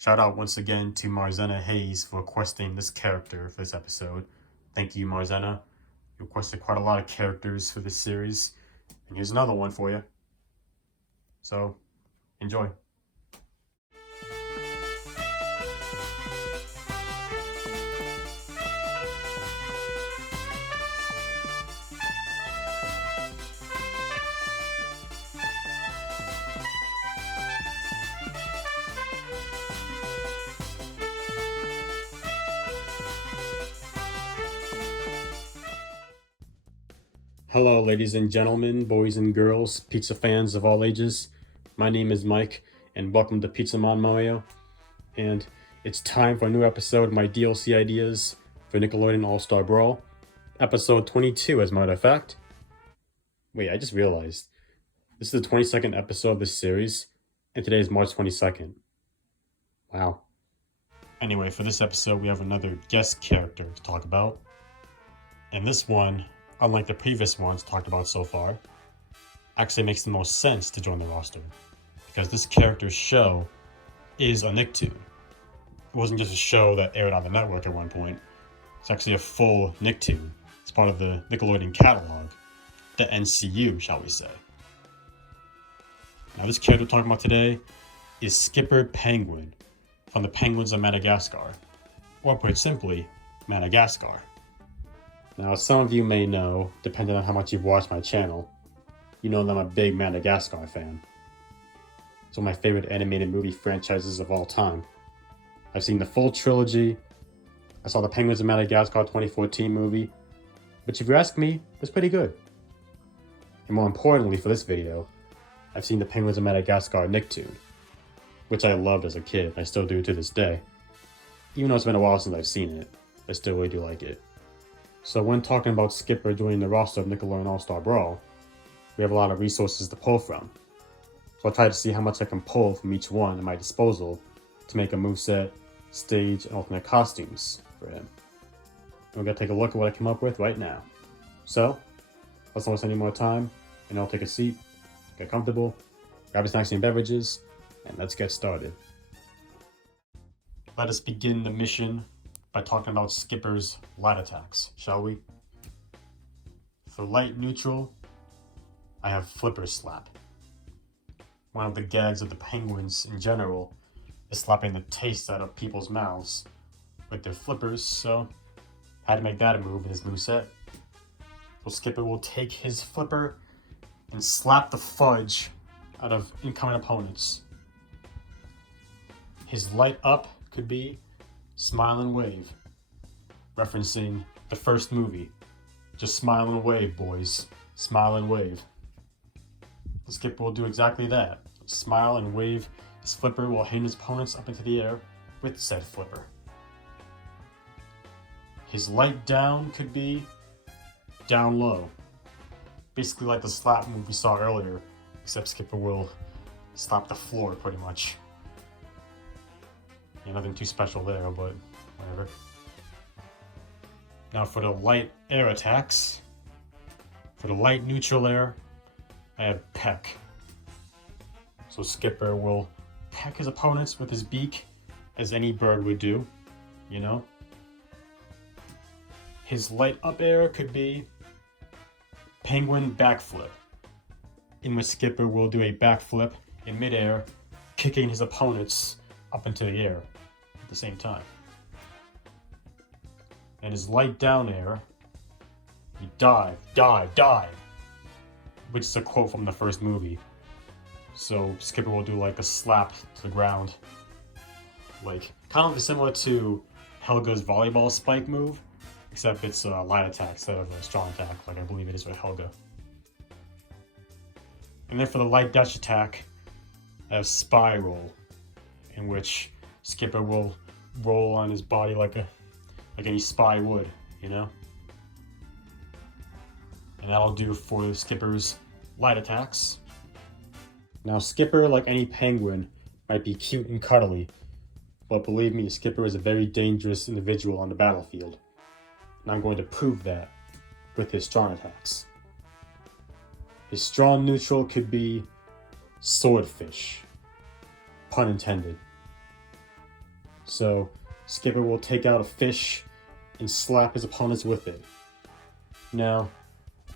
Shout out once again to Marzena Hayes for requesting this character for this episode. Thank you, Marzena. You requested quite a lot of characters for this series, and here's another one for you. So, enjoy. Hello, ladies and gentlemen, boys and girls, pizza fans of all ages. My name is Mike, and welcome to Pizza Mon Mario. And it's time for a new episode of my DLC ideas for Nickelodeon All-Star Brawl. Episode 22, as a matter of fact. Wait, I just realized. This is the 22nd episode of this series, and today is March 22nd. Wow. Anyway, for this episode, we have another guest character to talk about. And this one, unlike the previous ones talked about so far, actually makes the most sense to join the roster, because this character's show is a Nicktoon. It wasn't just a show that aired on the network at one point. It's actually a full Nicktoon. It's part of the Nickelodeon catalog, the NCU, shall we say. Now this character we're talking about today is Skipper Penguin from the Penguins of Madagascar, or put it simply, Madagascar. Now, some of you may know, depending on how much you've watched my channel, you know that I'm a big Madagascar fan. It's one of my favorite animated movie franchises of all time. I've seen the full trilogy. I saw the Penguins of Madagascar 2014 movie, which if you ask me, was pretty good. And more importantly for this video, I've seen the Penguins of Madagascar Nicktoon, which I loved as a kid. I still do to this day. Even though it's been a while since I've seen it, I still really do like it. So when talking about Skipper joining the roster of Nickelodeon All-Star Brawl, we have a lot of resources to pull from. So I'll try to see how much I can pull from each one at my disposal to make a moveset, stage, and alternate costumes for him. And we're going to take a look at what I came up with right now. So, let's not waste any more time, and I'll take a seat, get comfortable, grab your snacks and beverages, and let's get started. Let us begin the mission by talking about Skipper's light attacks, shall we? For light neutral, I have Flipper Slap. One of the gags of the Penguins in general is slapping the taste out of people's mouths with their flippers, so I had to make that a move in his moveset. So Skipper will take his flipper and slap the fudge out of incoming opponents. His light up could be Smile and Wave, referencing the first movie. Just smile and wave, boys. Smile and wave. The Skipper will do exactly that. Smile and wave his flipper while hitting his opponents up into the air with said flipper. His light down could be down low. Basically like the slap move we saw earlier, except Skipper will slap the floor pretty much. Yeah, nothing too special there, but whatever. Now for the light air attacks, for the light neutral air, I have Peck. So Skipper will peck his opponents with his beak, as any bird would do, you know? His light up air could be Penguin Backflip, in which Skipper will do a backflip in midair, kicking his opponents up into the air at the same time. And his light down air, he dive, which is a quote from the first movie. So Skipper will do like a slap to the ground, like kind of similar to Helga's volleyball spike move, except it's a light attack instead of a strong attack, like I believe it is with Helga. And then for the light dash attack, I have Spiral, in which Skipper will roll on his body like any spy would, you know? And that'll do for Skipper's light attacks. Now Skipper, like any penguin, might be cute and cuddly, but believe me, Skipper is a very dangerous individual on the battlefield. And I'm going to prove that with his strong attacks. His strong neutral could be Swordfish. Pun intended. So Skipper will take out a fish and slap his opponents with it. Now,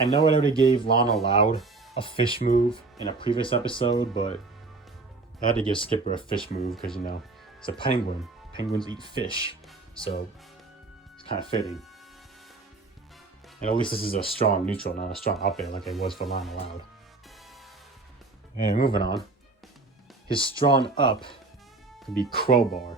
I know I already gave Lana Loud a fish move in a previous episode, but I had to give Skipper a fish move because, you know, it's a penguin. Penguins eat fish, so it's kind of fitting. And at least this is a strong neutral, not a strong up air like it was for Lana Loud. And moving on. His strong up could be crowbar,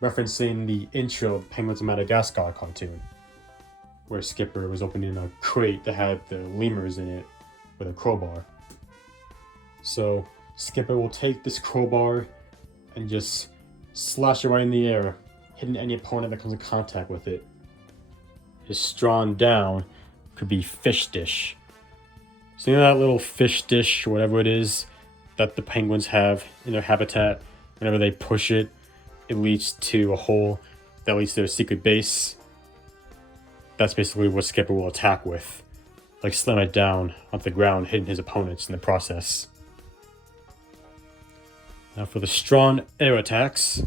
referencing the intro of Penguins of Madagascar cartoon, where Skipper was opening a crate that had the lemurs in it with a crowbar. So Skipper will take this crowbar and just slash it right in the air, hitting any opponent that comes in contact with it. His strong down could be fish dish. So you know that little fish dish or whatever it is that the penguins have in their habitat? Whenever they push it, it leads to a hole that leads to their secret base. That's basically what Skipper will attack with. Like slam it down onto the ground, hitting his opponents in the process. Now for the strong air attacks,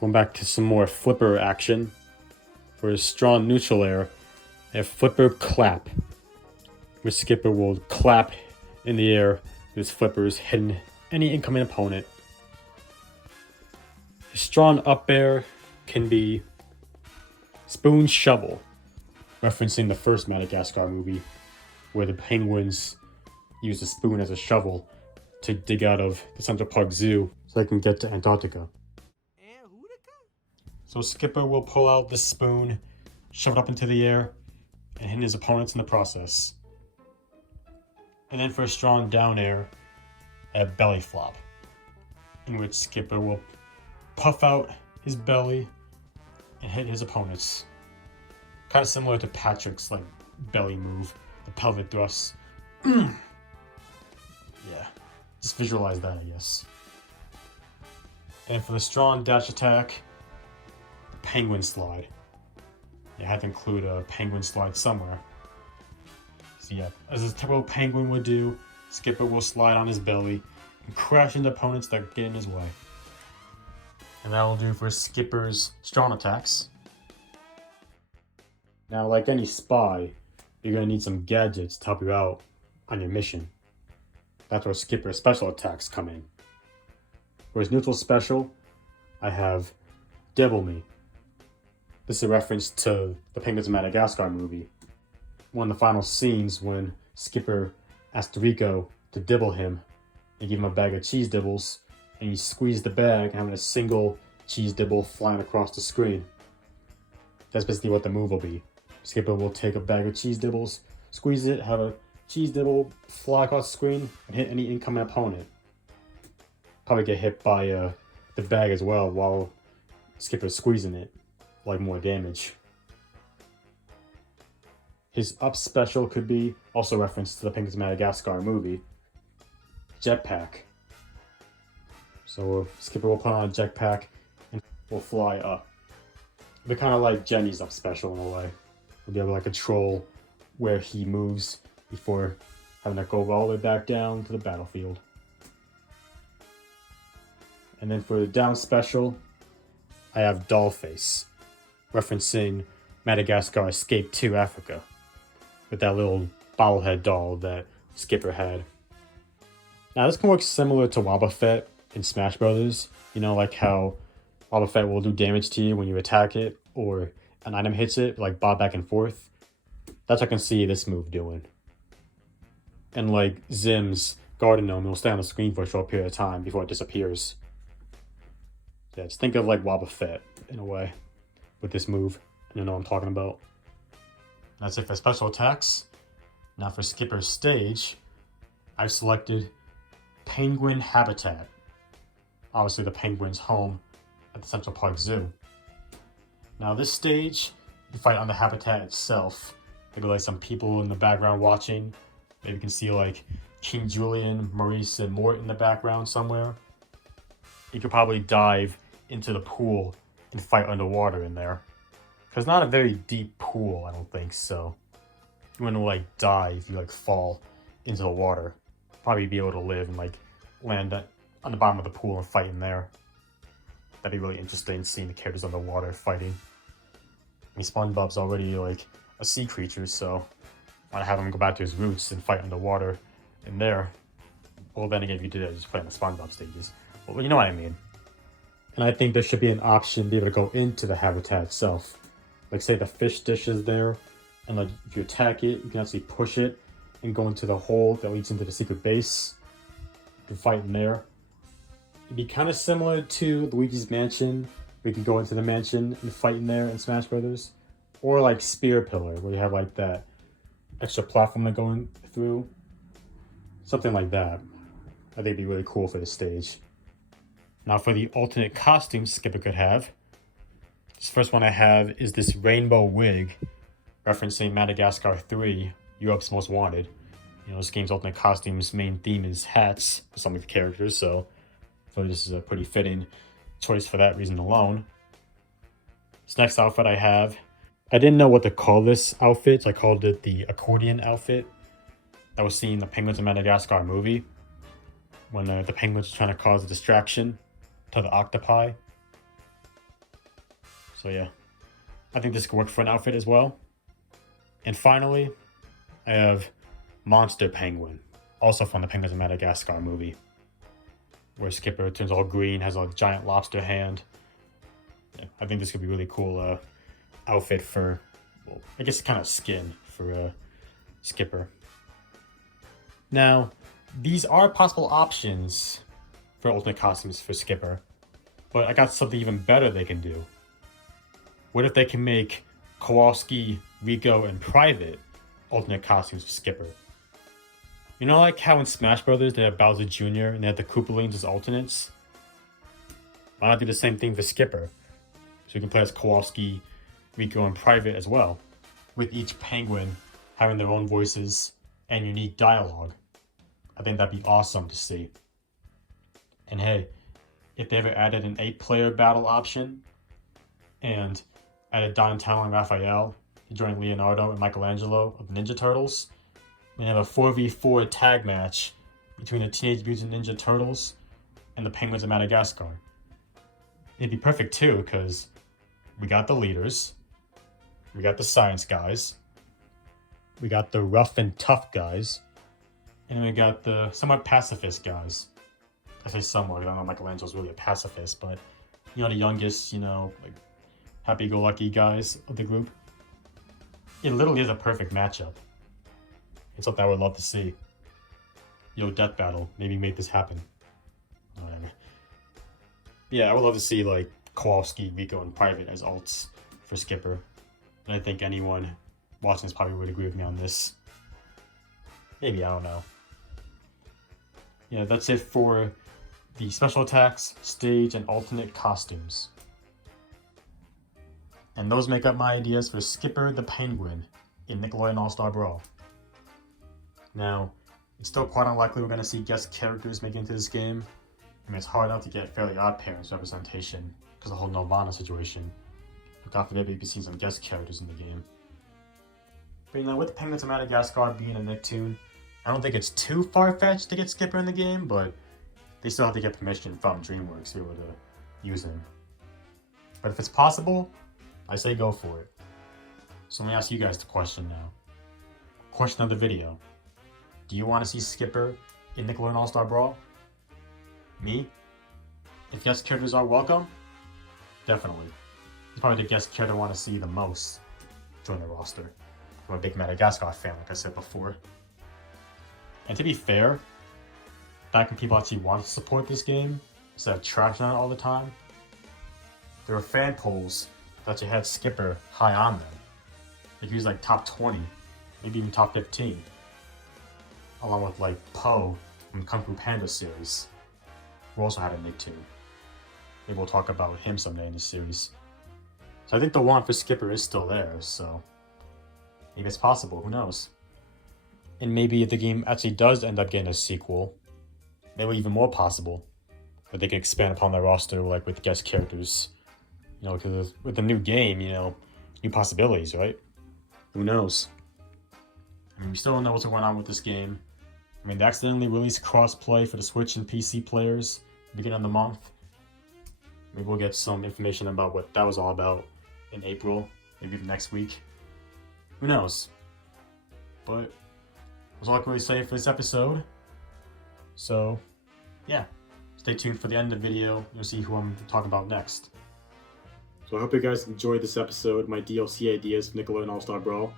going back to some more flipper action. For his strong neutral air, I have flipper clap, where Skipper will clap in the air with his flippers, hitting any incoming opponent. His strong up air can be spoon shovel, referencing the first Madagascar movie, where the penguins use a spoon as a shovel to dig out of the Central Park Zoo so they can get to Antarctica. So Skipper will pull out the spoon, shove it up into the air, and hit his opponents in the process. And then for a strong down air, a belly flop, in which Skipper will puff out his belly and hit his opponents. Kind of similar to Patrick's like belly move, the pelvic thrust. Yeah, just visualize that, I guess. And for the strong dash attack, penguin slide. You had to include a penguin slide somewhere. So yeah, as a typical penguin would do, Skipper will slide on his belly and crash into opponents that get in his way. And that will do for Skipper's strong attacks. Now, like any spy, you're going to need some gadgets to help you out on your mission. That's where Skipper's special attacks come in. For his neutral special, I have Devil Me. This is a reference to the Penguins of Madagascar movie. One of the final scenes when Skipper asked Rico to dibble him and give him a bag of cheese dibbles, and he squeezed the bag, having a single cheese dibble flying across the screen. That's basically what the move will be. Skipper will take a bag of cheese dibbles, squeeze it, have a cheese dibble fly across the screen, and hit any incoming opponent. Probably get hit by the bag as well while Skipper's squeezing it, like more damage. His up special could be also reference to the Penguins of Madagascar movie, jetpack. So Skipper will put on a jetpack and will fly up. They're kind of like Jenny's up special in a way. He'll be able to like control where he moves before having to go all the way back down to the battlefield. And then for the down special, I have Dollface, referencing Madagascar Escape to Africa, with that little bobblehead doll that Skipper had. Now this can work similar to Wobbuffet in Smash Brothers. You know, like how Wobbuffet will do damage to you when you attack it, or an item hits it, like bob back and forth. That's what I can see this move doing. And like Zim's Garden Gnome, it'll stay on the screen for a short period of time before it disappears. Yeah, just think of like Wobbuffet in a way with this move. You know what I'm talking about. That's it for special attacks. Now for Skipper's stage, I've selected Penguin Habitat. Obviously the penguin's home at the Central Park Zoo. Now this stage, you fight on the habitat itself. Maybe like some people in the background watching. Maybe you can see like King Julian, Maurice, and Mort in the background somewhere. You could probably dive into the pool and fight underwater in there. Because it's not a very deep pool, I don't think, so you wouldn't like die if you like fall into the water. Probably be able to live and like land on the bottom of the pool and fight in there. That'd be really interesting, seeing the characters underwater fighting. I mean, SpongeBob's already like a sea creature, so I want to have him go back to his roots and fight underwater in there. Well, then again, if you did it, just play on the SpongeBob stages. Well, you know what I mean. And I think there should be an option to be able to go into the habitat itself. Like, say the fish dish is there, and like if you attack it, you can actually push it and go into the hole that leads into the secret base. You can fight in there. It'd be kind of similar to Luigi's Mansion. We could go into the mansion and fight in there in Smash Brothers. Or like Spear Pillar, where you have like that extra platform that going through. Something like that. I think it'd be really cool for the stage. Now for the alternate costumes Skipper could have. This first one I have is this rainbow wig, referencing Madagascar 3, Europe's Most Wanted. You know, this game's alternate costumes main theme is hats for some of the characters, so I feel like this is a pretty fitting choice for that reason alone. This next outfit I have, I didn't know what to call this outfit, so I called it the accordion outfit. That was seen in the Penguins of Madagascar movie, when the penguins were trying to cause a distraction to the octopi. So yeah, I think this could work for an outfit as well. And finally, I have Monster Penguin, also from the Penguins of Madagascar movie, where Skipper turns all green, has a giant lobster hand. Yeah, I think this could be really cool outfit for, well, I guess kind of skin for Skipper. Now, these are possible options for alternate costumes for Skipper, but I got something even better they can do. What if they can make Kowalski, Rico, and Private alternate costumes for Skipper? You know, like how in Smash Brothers they have Bowser Jr. and they have the Koopalings as alternates? Why not do the same thing for Skipper? So you can play as Kowalski, Rico, and Private as well, with each penguin having their own voices and unique dialogue. I think that'd be awesome to see. And hey, if they ever added an 8-player battle option and added Donatello and Raphael to join Leonardo and Michelangelo of the Ninja Turtles, we have a 4v4 tag match between the Teenage Mutant Ninja Turtles and the Penguins of Madagascar. It'd be perfect too, because we got the leaders, we got the science guys, we got the rough and tough guys, and then we got the somewhat pacifist guys. I say somewhat, I don't know Michelangelo's really a pacifist, but you know, the youngest, you know, like happy-go-lucky guys of the group. It literally is a perfect matchup. It's something I would love to see. Yo, Death Battle, maybe make this happen. Whatever. Yeah, I would love to see like Kowalski, Rico, and Private as alts for Skipper. And I think anyone watching this probably would agree with me on this. Maybe, I don't know. Yeah, that's it for the special attacks, stage, and alternate costumes. And those make up my ideas for Skipper the Penguin in Nickelodeon All-Star Brawl. Now, it's still quite unlikely we're going to see guest characters make it into this game. I mean, it's hard enough to get Fairly Odd Parents representation because of the whole Nirvana situation. But God forbid we could see some guest characters in the game. But you know, with Penguins of Madagascar being a Nicktoon, I don't think it's too far-fetched to get Skipper in the game, but they still have to get permission from DreamWorks to be able to use him. But if it's possible, I say go for it. So let me ask you guys the question now. Question of the video. Do you want to see Skipper in Nickelodeon All-Star Brawl? Me? If guest characters are welcome? Definitely. He's probably the guest character I want to see the most join the roster. I'm a big Madagascar fan, like I said before. And to be fair, back when people actually wanted to support this game, instead of trashing on it all the time, there were fan polls that actually had Skipper high on them. Like he was like top 20, maybe even top 15. Along with like Po from Kung Fu Panda series, who also had a Nicktoon. Maybe we'll talk about him someday in the series. So I think the want for Skipper is still there, so maybe it's possible, who knows? And maybe if the game actually does end up getting a sequel, maybe even more possible, that they can expand upon their roster like with guest characters. You know, because with the new game, you know, new possibilities, right? Who knows? I mean, we still don't know what's going on with this game. I mean, they accidentally released cross-play for the Switch and PC players at the beginning of the month. Maybe we'll get some information about what that was all about in April, maybe next week. Who knows? But that's all I can really say for this episode. So, yeah. Stay tuned for the end of the video. You'll see who I'm talking about next. So I hope you guys enjoyed this episode, my DLC ideas for Nickelodeon All-Star Brawl.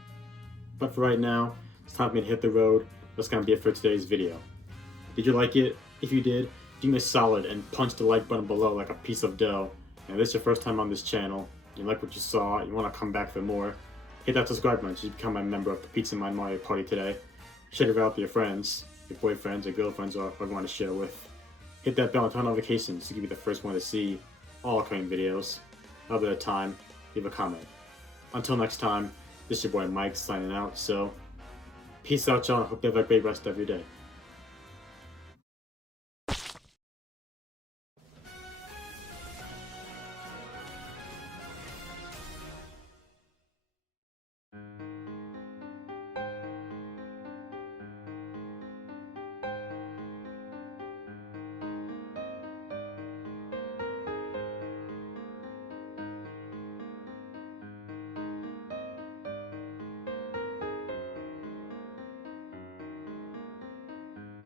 But for right now, it's time for me to hit the road. That's gonna be it for today's video. Did you like it? If you did, do me a solid and punch the like button below like a piece of dough. And if this is your first time on this channel, you like what you saw, you want to come back for more, hit that subscribe button to become a member of the Pizza My Mario Party today. Share it out with your friends, your boyfriends or girlfriends, or whoever you want to share with. Hit that bell and turn on notifications to be the first one to see all upcoming videos. Another bit of time, leave a comment. Until next time, this is your boy Mike signing out, so peace out y'all, hope you have a great rest of your day.